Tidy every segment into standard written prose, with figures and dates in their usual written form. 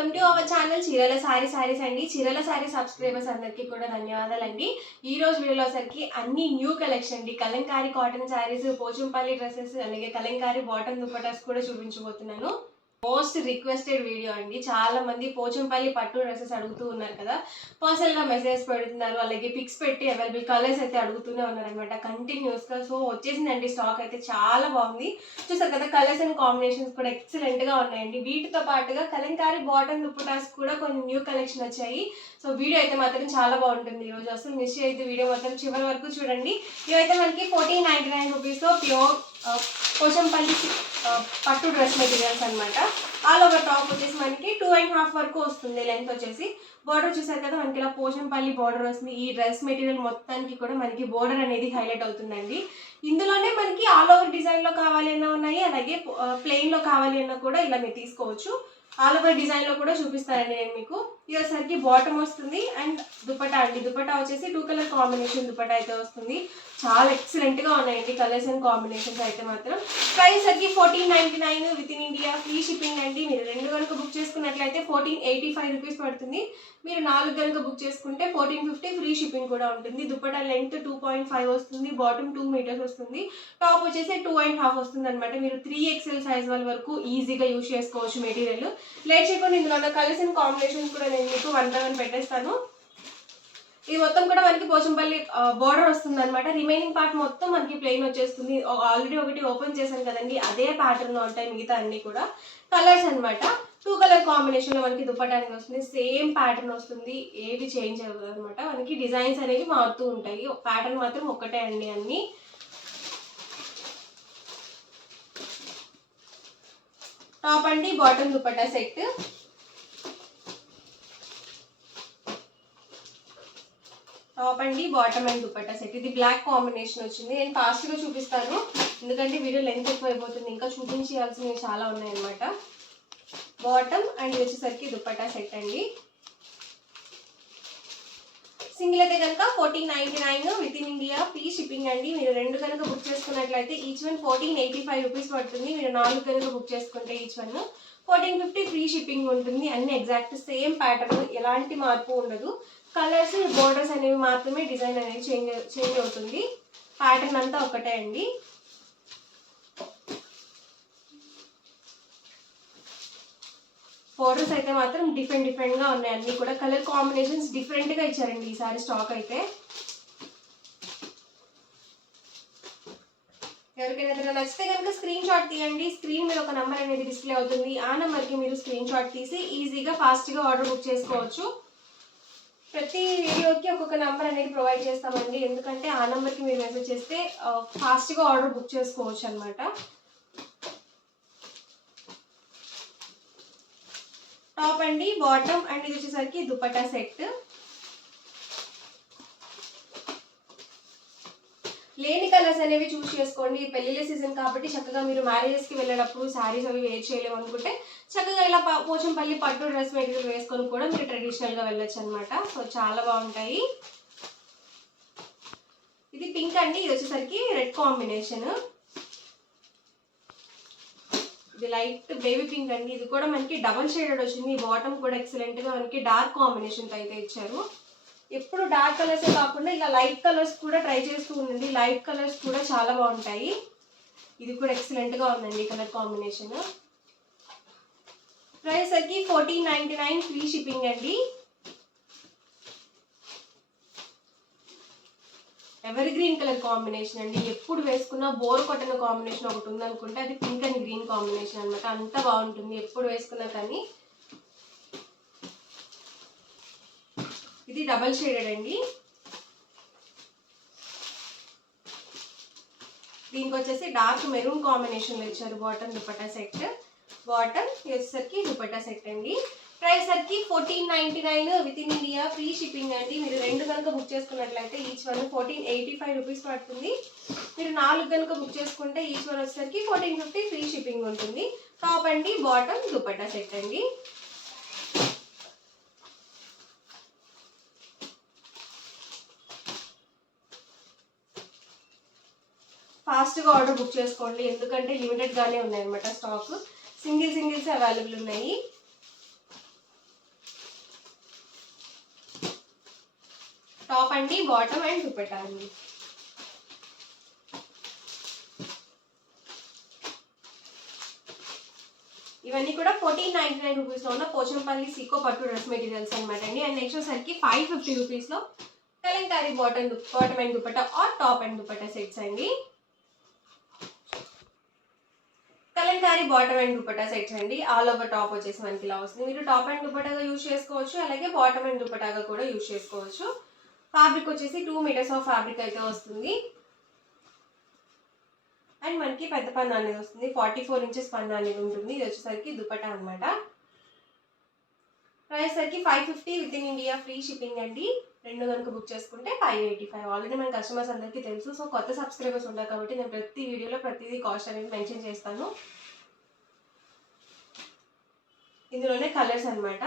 Welcome to our channel చీరల సారీస్ అండి. చీరల సారీ సబ్స్క్రైబర్స్ అందరికీ కూడా ధన్యవాదాలండి. ఈ రోజు వీడియోలో సరికి అన్ని న్యూ కలెక్షన్ అండి. కలంకారీ కాటన్ సారీస్, పోచంపల్లి డ్రెస్సెస్, అలాగే కలంకారీ బాటమ్ దుపట్టాస్ కూడా చూపించబోతున్నాను. మోస్ట్ రిక్వెస్టెడ్ వీడియో అండి. చాలా మంది పోచంపల్లి పట్టు డ్రెస్సెస్ అడుగుతూ ఉన్నారు కదా, పర్సనల్గా మెసేజ్ పెడుతున్నారు, అలాగే పిక్స్ పెట్టి అవైలబుల్ కలర్స్ అయితే అడుగుతూనే ఉన్నారనమాట కంటిన్యూస్గా. సో వచ్చేసిందండి, స్టాక్ అయితే చాలా బాగుంది. చూసారు కదా, కలర్స్ అండ్ కాంబినేషన్స్ కూడా ఎక్సలెంట్గా ఉన్నాయండి. వీటితో పాటుగా కలంకారీ బాటమ్ దుపట్టాస్ కూడా కొన్ని న్యూ కలెక్షన్ వచ్చాయి. సో వీడియో అయితే మాత్రం చాలా బాగుంటుంది. ఈరోజు అసలు మిస్ అయితే వీడియో మాత్రం చివరి వరకు చూడండి. ఇవైతే మనకి 1499 రూపీస్లో ప్యూర్ పోచంపల్లి పట్టు డ్రెస్ మెటీరియల్స్ అనమాట. ఆల్ ఓవర్ టాప్ వచ్చేసి మనకి 2.5 వరకు వస్తుంది లెంత్ వచ్చేసి. బార్డర్ చూసారు కదా, మనకి ఇలా పోచంపల్లి బార్డర్ వస్తుంది. ఈ డ్రెస్ మెటీరియల్ మొత్తానికి కూడా మనకి బార్డర్ అనేది హైలైట్ అవుతుందండి. ఇందులోనే మనకి ఆల్ ఓవర్ డిజైన్లో కావాలి అన్నా ఉన్నాయి, అలాగే ప్లెయిన్లో కావాలి అన్నా కూడా ఇలా మీరు తీసుకోవచ్చు. ఆల్ ఓవర్ డిజైన్లో కూడా చూపిస్తానండి నేను మీకు. ఇదొసరికి బాటమ్ వస్తుంది అండ్ దుపట్టా అండి. దుపట్టా వచ్చేసి 2 కలర్ కాంబినేషన్ దుపట్టా అయితే వస్తుంది. చాలా ఎక్సలెంట్గా ఉన్నాయండి కలర్స్ అండ్ కాంబినేషన్స్ అయితే మాత్రం. ప్రైస్ సరికి 1499 with in India, free shipping అండి. మీరు 2 కనుక బుక్ చేసుకున్నట్లయితే 1485 రూపీస్ పడుతుంది. మీరు 4 కనుక బుక్ చేసుకుంటే 1450 ఫ్రీ షిప్పింగ్ కూడా ఉంటుంది. దుపట్టా లెంత్ 2.5 వస్తుంది, బాటమ్ 2 మీటర్స్ వస్తుంది, టాప్ వచ్చేసి 2.5 వస్తుంది అనమాట. మీరు 3XL సైజ్ వాళ్ళ వరకు ఈజీగా యూజ్ చేసుకోవచ్చు మెటీరియల్. లేట్ చేయకుండా ఇందులో ఉన్న కలర్స్ అండ్ కాంబినేషన్స్ కూడా నేను మీకు 1 by 1 పెట్టేస్తాను. ఇది మొత్తం కూడా మనకి పోచంపల్లి బోర్డర్ వస్తుంది అనమాట. రిమైనింగ్ పార్ట్ మొత్తం మనకి ప్లెయిన్ వచ్చేస్తుంది. ఆల్రెడీ ఒకటి ఓపెన్ చేశాను కదండి, అదే ప్యాటర్న్ లో ఉంటాయి మిగతా అన్ని కూడా. కలర్స్ అనమాట 2 కలర్ కాంబినేషన్ లో మనకి దుపట్టానికి వస్తుంది. సేమ్ ప్యాటర్న్ వస్తుంది, ఏవి చేంజ్ అవ్వదు అనమాట. మనకి డిజైన్స్ అనేవి మారుతూ ఉంటాయి, ప్యాటర్న్ మాత్రం ఒకటే అండి అన్ని. టాప్ అండి, బాటమ్ దుపట్టా సెట్. టాప్ అండి, బాటమ్ అండ్ దుపట్టా సెట్. ఇది బ్లాక్ కాంబినేషన్ వచ్చింది. నేను ఫాస్ట్గా చూపిస్తాను ఎందుకంటే వీడియో లెంత్ ఎక్కువ అయిపోతుంది, ఇంకా చూపించాల్సినవి చాలా ఉన్నాయన్నమాట. బాటమ్ అండ్ ఇది వచ్చేసరికి దుపట్టా సెట్ అండి. సింగిల్ అయితే కనుక 1499 with in India, free shipping అండి. మీరు 2 కనుక బుక్ చేసుకున్నట్లయితే ఈచ్ వన్ 1485 రూపీస్ పడుతుంది. మీరు 4 కనుక బుక్ చేసుకుంటే ఈచ్ వన్ 1450 ఫ్రీ షిప్పింగ్ ఉంటుంది. అన్ని ఎగ్జాక్ట్ సేమ్ ప్యాటర్న్, ఎలాంటి మార్పు ఉండదు. కలర్స్, బోర్డర్స్ అనేవి మాత్రమే డిజైన్ అనేది చేంజ్ అవుతుంది. ప్యాటర్న్ అంతా ఒకటే అండి. బోర్డర్స్ అయితే మాత్రం డిఫరెంట్గా ఉన్నాయి అన్ని కూడా. కలర్ కాంబినేషన్స్ డిఫరెంట్గా ఇచ్చారండి ఈసారి స్టాక్ అయితే. ఎవరికైనా ఏదైనా నచ్చితే కనుక స్క్రీన్ షాట్ తీయండి. స్క్రీన్ మీద ఒక నెంబర్ అనేది డిస్ప్లే అవుతుంది. ఆ నెంబర్కి మీరు స్క్రీన్ షాట్ తీసి ఈజీగా ఫాస్ట్గా ఆర్డర్ బుక్ చేసుకోవచ్చు. ప్రతి వీడియోకి ఒక్కొక్క నెంబర్ అనేది ప్రొవైడ్ చేస్తామండి, ఎందుకంటే ఆ నెంబర్కి మీరు మెసేజ్ చేస్తే ఫాస్ట్గా ఆర్డర్ బుక్ చేసుకోవచ్చు అనమాట. టాప్ అండి, బాటమ్ అండ్ ఇది వచ్చేసరికి దుపట్టా సెట్. లేని కలర్స్ అనేవి చూస్ చేసుకోండి. పెళ్లిళ్ళ సీజన్ కాబట్టి చక్కగా మీరు మ్యారేజెస్కి వెళ్ళేటప్పుడు శారీస్ అవి వేర్ చేయలేము అనుకుంటే చక్కగా ఇలా పోచంపల్లి పట్టు డ్రెస్ మెటీరియల్ వేసుకొని కూడా మీరు ట్రెడిషనల్గా వెళ్ళొచ్చు అనమాట. సో చాలా బాగుంటాయి. ఇది పింక్ అండి, ఇది వచ్చేసరికి రెడ్ కాంబినేషన్. ఇది లైట్ బేబీ పింక్ అండి. ఇది కూడా మనకి డబల్ షేడెడ్ వచ్చింది. బాటమ్ కూడా ఎక్సలెంట్గా మనకి డార్క్ కాంబినేషన్ అయితే ఇచ్చారు. ఎప్పుడు డార్క్ కలర్స్ కాకుండా ఇలా లైట్ కలర్స్ కూడా ట్రై చేస్తూ ఉండండి. లైట్ కలర్స్ కూడా చాలా బాగుంటాయి. ఇది కూడా ఎక్సలెంట్గా ఉందండి కలర్ కాంబినేషన్. ప్రైస్ వచ్చి 1499 ఫ్రీ షిప్పింగ్ అండి. ఎవర్ గ్రీన్ కలర్ కాంబినేషన్ అండి. ఎప్పుడు వేసుకున్నా బోర్ కొట్టిన కాంబినేషన్ ఒకటి ఉందనుకుంటే అది పింక్ అండ్ గ్రీన్ కాంబినేషన్ అనమాట. అంత బాగుంటుంది ఎప్పుడు వేసుకున్నా కానీ. ఇది డబల్ షేడెడ్ అండి. దీనికి వచ్చేసి డార్క్ మెరూన్ కాంబినేషన్లో ఇచ్చారు బాటమ్ దుపట్టా సెట్. బాటమ్ వచ్చేసరికి దుపట్టా సెట్ అండి. ప్రైస్ సరికి 1499 with in India, free shipping అండి. మీరు 2 కనుక బుక్ చేసుకున్నట్లయితే ఈచ్ వన్ 1485 రూపీస్ పడుతుంది. మీరు 4 కనుక బుక్ చేసుకుంటే ఈచ్ వన్ వచ్చేసరికి 1450 ఫ్రీ షిప్పింగ్ ఉంటుంది. టాప్ అండి, బాటమ్ దుపట్టా సెట్ అండి. ఫాస్ట్గా ఆర్డర్ బుక్ చేసుకోండి, ఎందుకంటే లిమిటెడ్గానే ఉన్నాయన్నమాట స్టాక్. సింగిల్స్ అవైలబుల్ ఉన్నాయి. టాప్ అండి, బాటమ్ అండ్ దుపట్టా అండి. ఇవన్నీ కూడా 1499 రూపీస్లో ఉన్న పోచంపల్లి సీకో పట్టు డ్రెస్ మెటీరియల్స్ అనమాట అండి. అండ్ నెక్స్ట్ వచ్చేసరికి 550 రూపీస్లో Kalamkari bottom and dupatta or top and dupatta sets అండి. Kalamkari bottom and dupatta sets అండి. ఆల్ ఓవర్ టాప్ వచ్చేసి మనకి ఇలా వస్తుంది. మీరు టాప్ అండ్ దుపట్టాగా యూజ్ చేసుకోవచ్చు, అలాగే బాటమ్ అండ్ దుపట్టాగా కూడా యూజ్ చేసుకోవచ్చు. ఫ్యాబ్రిక్ వచ్చేసి 2 మీటర్స్ ఆఫ్ ఫ్యాబ్రిక్ అయితే వస్తుంది. అండ్ మనకి పెద్ద పన్ను అనేది వస్తుంది, 44 ఇంచెస్ పన్ను అనేది ఉంటుంది. ఇది వచ్చేసరికి దుపట్టా అనమాట. ప్రైస్ సరికి 550 with in India free shipping అండి. రెండు కనుక బుక్ చేసుకుంటే 585. ఆల్రెడీ మన కస్టమర్స్ అందరికీ తెలుసు. సో కొత్త సబ్స్క్రైబర్స్ ఉంటారు కాబట్టి నేను ప్రతి వీడియోలో ప్రతిదీ కాస్ట్ అనేది మెన్షన్ చేస్తాను. ఇందులోనే కలర్స్ అనమాట.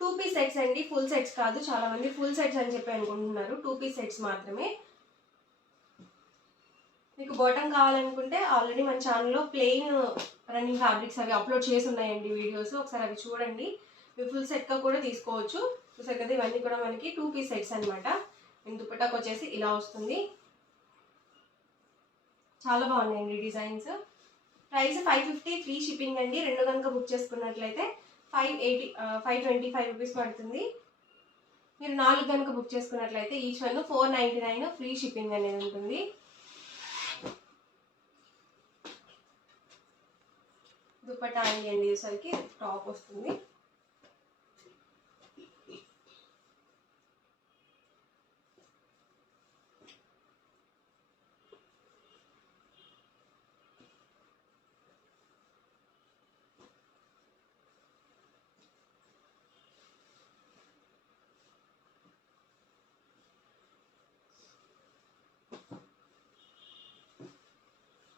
టూ పీస్ సెట్స్ అండి, ఫుల్ సెట్స్ కాదు. చాలా మంది ఫుల్ సెట్స్ అని చెప్పి అనుకుంటున్నారు. 2 పీస్ సెట్స్ మాత్రమే. మీకు బాటమ్ కావాలనుకుంటే ఆల్రెడీ మన ఛానల్లో ప్లెయిన్ రన్నింగ్ ఫ్యాబ్రిక్స్ అవి అప్లోడ్ చేసి ఉన్నాయండి వీడియోస్, ఒకసారి అవి చూడండి. మీరు ఫుల్ సెట్గా కూడా తీసుకోవచ్చు. చూసారు కదా, ఇవన్నీ కూడా మనకి 2 పీస్ సెట్స్ అనమాట. దుపట్టాకు వచ్చేసి ఇలా వస్తుంది. చాలా బాగున్నాయండి డిజైన్స్. ప్రైస్ 550 ఫ్రీ షిప్పింగ్ అండి. రెండు కనుక బుక్ చేసుకున్నట్లయితే 525 రూపీస్ పడుతుంది. మీరు 4 కనుక బుక్ చేసుకున్నట్లయితే ఈచ్ వన్ 499 ఫ్రీ షిప్పింగ్ అనేది ఉంటుంది. దుపట్టా అండి వచ్చేసరికి టాప్ వస్తుంది.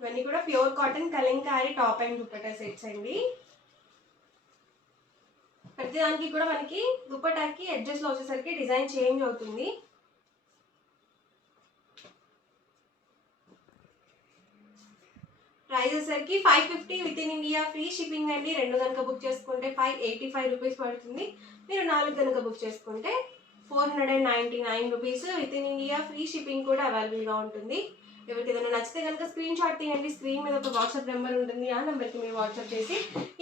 ఇవన్నీ కూడా pure cotton Kalamkari top and dupatta sets అండి. ప్రతిదానికి కూడా మనకి దుపట్టాకి ఎడ్జెస్ లో వచ్చేసరికి డిజైన్ చేంజ్ అవుతుంది. ప్రైస్ వచ్చేసరికి 550 with in India free shipping అండి. రెండు కనుక బుక్ చేసుకుంటే 585 రూపీస్ పడుతుంది. మీరు 4 కనుక బుక్ చేసుకుంటే 499 rupees. With in India free shipping కూడా అవైలబుల్గా ఉంటుంది. ఎవరికి ఏదైనా నచ్చితే కనుక స్క్రీన్ షాట్ తీయండి. స్క్రీన్ మీద ఒక వాట్సాప్ నెంబర్ ఉంటుంది, ఆ నెంబర్కి మీరు వాట్సాప్ చేసి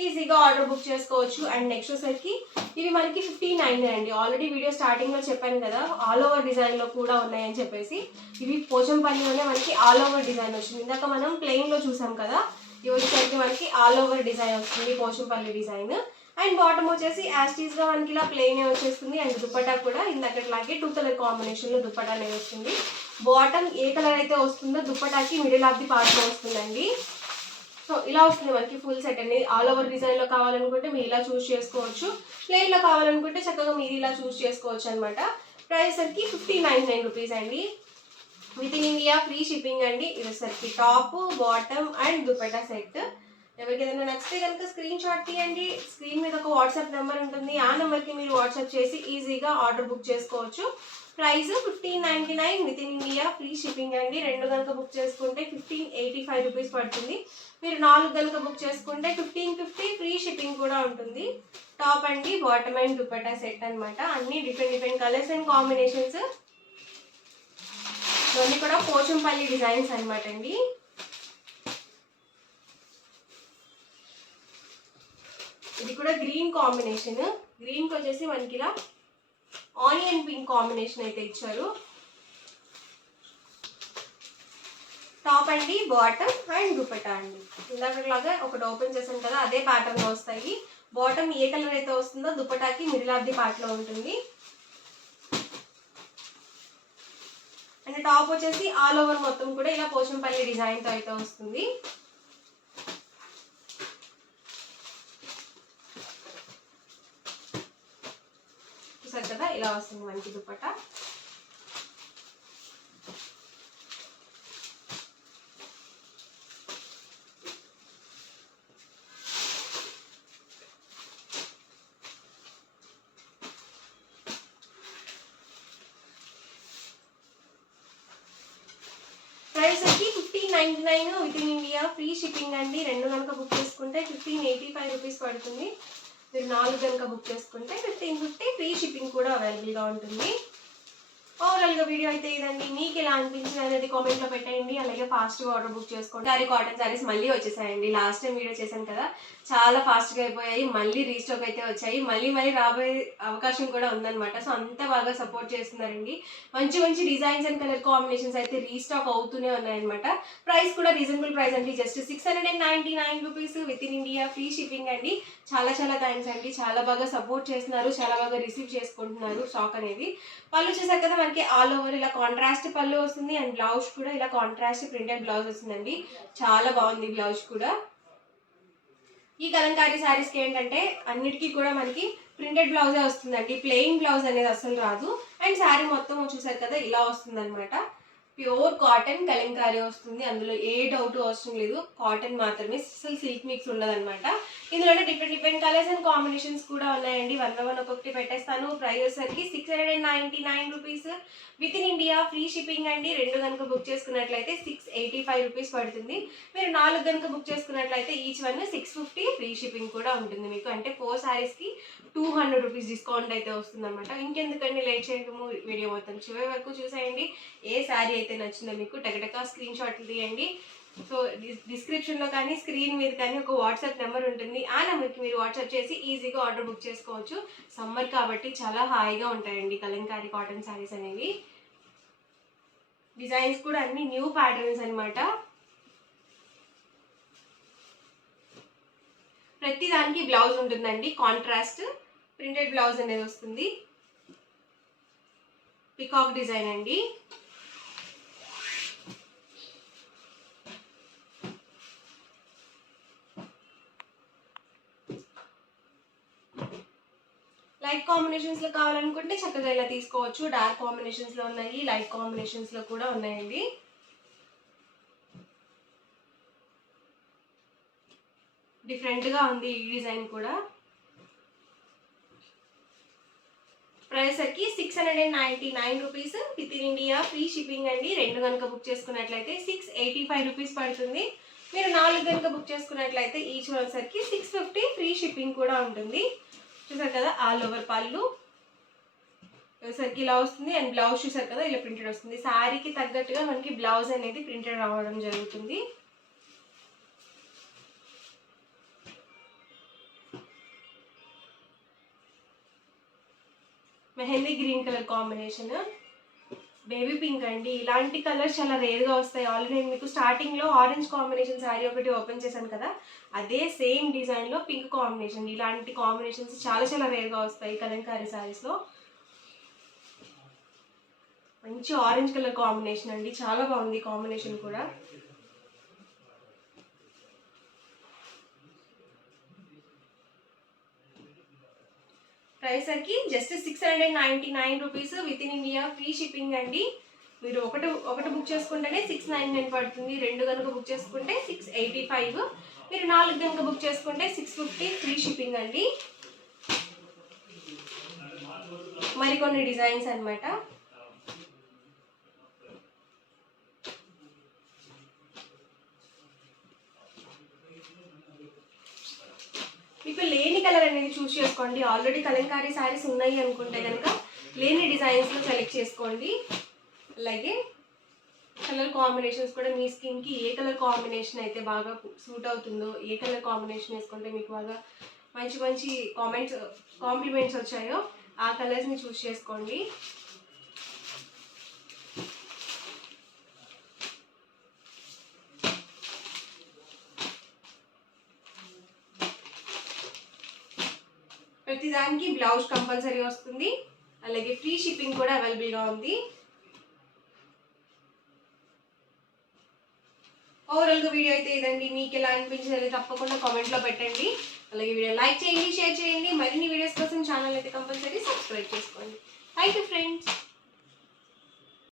ఈజీగా ఆర్డర్ బుక్ చేసుకోవచ్చు. అండ్ నెక్స్ట్ వచ్చేసరికి ఇవి మనకి 1599 అండి. ఆల్రెడీ వీడియో స్టార్టింగ్లో చెప్పాను కదా, ఆల్ ఓవర్ డిజైన్లో కూడా ఉన్నాయని చెప్పేసి. ఇవి పోచంపల్లిలోనే మనకి ఆల్ ఓవర్ డిజైన్ వచ్చింది. ఇందాక మనం ప్లెయిన్లో చూసాం కదా, ఇవి వచ్చేసరికి మనకి ఆల్ ఓవర్ డిజైన్ వస్తుంది, పోచంపల్లి డిజైన్. అండ్ బాటమ్ వచ్చేసి యాస్టీస్గా మనకి ఇలా ప్లెయిన్ వచ్చేస్తుంది. అండ్ దుపట్టా కూడా ఇందాకట్లాగే 2 కలర్ కాంబినేషన్లో దుపట్టా అనేది వస్తుంది. బాటమ్ ఏ కలర్ అయితే వస్తుందో దుపట్టాకి మిడిల్ ఆఫ్ ది పార్ట్లో వస్తుందండి. సో ఇలా వస్తుంది మనకి ఫుల్ సెట్ అనేది. ఆల్ ఓవర్ డిజైన్లో కావాలనుకుంటే మీరు ఇలా చూస్ చేసుకోవచ్చు, ప్లెయిన్లో కావాలనుకుంటే చక్కగా మీరు ఇలా చూస్ చేసుకోవచ్చు అనమాట. ప్రైస్ సరికి 1599 రూపీస్ అండి. With in India free shipping అండి. ఇది సరికి top bottom and dupatta set. ఎవరికి ఏదైనా నచ్చితే కనుక స్క్రీన్ షాట్ తీయండి. స్క్రీన్ మీద ఒక వాట్సాప్ నెంబర్ ఉంటుంది, ఆ నెంబర్కి మీరు వాట్సాప్ చేసి ఈజీగా ఆర్డర్ బుక్ చేసుకోవచ్చు. Price 1599 with in India free shipping అండి. రెండు కనుక బుక్ చేసుకుంటే 1585 రూపీస్ పడుతుంది. మీరు 4 కనుక బుక్ చేసుకుంటే 1550 ఫ్రీ షిప్పింగ్ కూడా ఉంటుంది. టాప్ అండి, బాటమ్ అండ్ దుపట్టా సెట్ అనమాట. అన్ని డిఫరెంట్ కలర్స్ అండ్ కాంబినేషన్స్. ఇవన్నీ కూడా పోచంపల్లి డిజైన్స్ అనమాట అండి. ఇది కూడా గ్రీన్ కాంబినేషన్. గ్రీన్కి వచ్చేసి మనకి ఇలా ఆనియన్ పింక్ కాంబినేషన్ అయితే ఇచ్చారు. టాప్ అండి, బాటమ్ అండ్ దుపట్టా అండి. ఇందాకలాగా ఒకటి ఓపెన్ చేసాం కదా, అదే ప్యాటర్న్లో వస్తాయి. బాటమ్ ఏ కలర్ అయితే వస్తుందో దుపట్టాకి మిడిల్ ఆఫ్ ది పార్ట్లో ఉంటుంది. అండ్ టాప్ వచ్చేసి ఆల్ ఓవర్ మొత్తం కూడా ఇలా పోచంపల్లి డిజైన్తో అయితే వస్తుంది. కదా ఇలా వస్తుంది మనకి దుపట్టా. ప్రైస్ వచ్చి 1599 1699 with in India free shipping అండి. 2 కనుక బుక్ చేసుకుంటే 1585 రూపీస్ పడుతుంది. మీరు 4 కనుక బుక్ చేసుకుంటే 1550 ఫ్రీ షిప్పింగ్ కూడా అవైలబుల్గా ఉంటుంది. ఓవరాల్గా వీడియో అయితే ఇదండి. మీకు ఎలా అనిపించింది అనేది కామెంట్లో పెట్టండి. అలాగే ఫాస్ట్గా ఆర్డర్ బుక్ చేసుకోండి. సారీ కాటన్ సారీస్ మళ్ళీ వచ్చేసాయండి. లాస్ట్ టైం వీడియో చేశాను కదా, చాలా ఫాస్ట్గా అయిపోయాయి. మళ్ళీ రీస్టాక్ అయితే వచ్చాయి. మళ్ళీ రాబోయే అవకాశం కూడా ఉందన్నమాట. సో అంత బాగా సపోర్ట్ చేస్తున్నారండి. మంచి మంచి డిజైన్స్ అండ్ కలర్ కాంబినేషన్స్ అయితే రీస్టాక్ అవుతూనే ఉన్నాయన్నమాట. ప్రైస్ కూడా రీజనబుల్ ప్రైస్ అండి. Just 699 rupees with in India free shipping అండి. చాలా చాలా థ్యాంక్స్ అండి. చాలా బాగా సపోర్ట్ చేస్తున్నారు, చాలా బాగా రిసీవ్ చేసుకుంటున్నారు స్టాక్ అనేది. పళ్ళు చూసారు కదా, మనకి ఆల్ ఓవర్ ఇలా కాంట్రాస్ట్ పళ్ళు వస్తుంది అండ్ బ్లౌజ్ కూడా ఇలా కాంట్రాస్ట్ ప్రింటెడ్ బ్లౌజ్ వస్తుందండి. చాలా బాగుంది బ్లౌజ్ కూడా. ఈ కలంకారీ శారీస్కి ఏంటంటే అన్నిటికీ కూడా మనకి ప్రింటెడ్ బ్లౌజే వస్తుందండి. ప్లెయిన్ బ్లౌజ్ అనేది అసలు రాదు. అండ్ శారీ మొత్తం చూసారు కదా ఇలా వస్తుంది అనమాట. ప్యూర్ కాటన్ కలంకారీ వస్తుంది. అందులో ఏ డౌట్ అవసరం లేదు. కాటన్ మాత్రమే, అసలు సిల్క్ మిక్స్ ఉండదు అనమాట. ఇందులోనే డిఫరెంట్ కలర్స్ అండ్ కాంబినేషన్స్ కూడా ఉన్నాయండి. 1 ఒక్కొక్కటి పెట్టేస్తాను. ప్రైస్ వచ్చేసరికి 699 rupees with in India free shipping అండి. 2 కనుక బుక్ చేసుకున్నట్లయితే 685 రూపీస్ పడుతుంది. మీరు 4 కనుక బుక్ చేసుకున్నట్లయితే ఈచ్ వన్ 650 ఫ్రీ షిప్పింగ్ కూడా ఉంటుంది మీకు. అంటే 4 శారీస్కి 200 రూపీస్ డిస్కౌంట్ అయితే వస్తుంది అనమాట. ఇంకెందుకండి లేట్ చేయడము, వీడియో మొత్తం చివరి వరకు చూసేయండి. ఏ శారీ అయితే నచ్చిందో మీకు టకటకా స్క్రీన్ షాట్లు తీయండి. సో డిస్క్రిప్షన్లో కానీ స్క్రీన్ మీద కానీ ఒక వాట్సాప్ నెంబర్ ఉంటుంది. ఆ నెంబర్కి మీరు వాట్సాప్ చేసి ఈజీగా ఆర్డర్ బుక్ చేసుకోవచ్చు. సమ్మర్ కాబట్టి చాలా హాయిగా ఉంటాయండి కలంకారీ కాటన్ శారీస్ అనేవి. డిజైన్స్ కూడా అన్ని న్యూ ప్యాటర్న్స్ అనమాట. ప్రతి దానికి బ్లౌజ్ ఉంటుందండి. కాంట్రాస్ట్ ప్రింటెడ్ బ్లౌజ్ అనేది వస్తుంది. పికాక్ డిజైన్ అండి. లైట్ కాంబినేషన్స్లో కావాలనుకుంటే చక్కగా ఇలా తీసుకోవచ్చు. డార్క్ కాంబినేషన్స్లో ఉన్నాయి, లైట్ కాంబినేషన్స్లో కూడా ఉన్నాయండి. డిఫరెంట్గా ఉంది ఈ డిజైన్ కూడా. ప్రైస్ వచ్చి 699 rupees with in India free shipping అండి. 2 కనుక బుక్ చేసుకున్నట్లయితే 685 రూపీస్ పడుతుంది. మీరు 4 కనుక బుక్ చేసుకున్నట్లయితే ఈచ్ వచ్చేసరికి 650 ఫ్రీ షిప్పింగ్ కూడా ఉంటుంది. చూసారు కదా ఆల్ ఓవర్ పళ్ళు వచ్చేసరికి ఇలా వస్తుంది అండ్ బ్లౌజ్ చూసారు కదా ఇలా ప్రింటెడ్ వస్తుంది. శారీకి తగ్గట్టుగా మనకి బ్లౌజ్ అనేది ప్రింటెడ్ రావడం జరుగుతుంది. Mehndi green colour combination, baby pink అండి. ఇలాంటి కలర్స్ చాలా రేర్గా వస్తాయి. ఆల్రెడీ నేను మీకు స్టార్టింగ్లో ఆరెంజ్ కాంబినేషన్ శారీ ఒకటి ఓపెన్ చేశాను కదా, అదే సేమ్ డిజైన్లో పింక్ కాంబినేషన్. ఇలాంటి కాంబినేషన్స్ చాలా చాలా రేర్గా వస్తాయి కలంకారీ శారీస్లో. మంచి ఆరెంజ్ కలర్ కాంబినేషన్ అండి. చాలా బాగుంది కాంబినేషన్ కూడా. ప్రైస్ వచ్చి just 699 rupees with in India free shipping అండి. మీరు ఒకటి బుక్ చేసుకుంటేనే 699 పడుతుంది. 2 కనుక బుక్ చేసుకుంటే 685. మీరు 4 కనుక బుక్ చేసుకుంటే 650 ఫ్రీ షిప్పింగ్ అండి. మరికొన్ని డిజైన్స్ అనమాట. మీకు లేని కలర్ అనేది చూస్ చేసుకోండి. ఆల్రెడీ కలంకారీ శారీస్ ఉన్నాయి అనుకుంటే కనుక లేని డిజైన్స్లో సెలెక్ట్ చేసుకోండి. అలాగే కలర్ కాంబినేషన్స్ కూడా మీ స్కిన్కి ఏ కలర్ కాంబినేషన్ అయితే బాగా సూట్ అవుతుందో, ఏ కలర్ కాంబినేషన్ వేసుకుంటే మీకు బాగా మంచి మంచి కాంప్లిమెంట్స్ వచ్చాయో ఆ కలర్స్ని చూస్ చేసుకోండి. ప్రతిదానికి బ్లౌజ్ కంపల్సరీ వస్తుంది. అలాగే ఫ్రీ షిప్పింగ్ కూడా అవైలబుల్గా ఉంది. ఓవరాల్గా వీడియో అయితే ఇదండి. మీకు ఎలా అనిపించింది తప్పకుండా కామెంట్లో పెట్టండి. అలాగే వీడియో లైక్ చేయండి, షేర్ చేయండి. మరిన్ని వీడియోస్ కోసం ఛానల్ అయితే కంపల్సరీ సబ్స్క్రైబ్ చేసుకోండి. Thank you friends.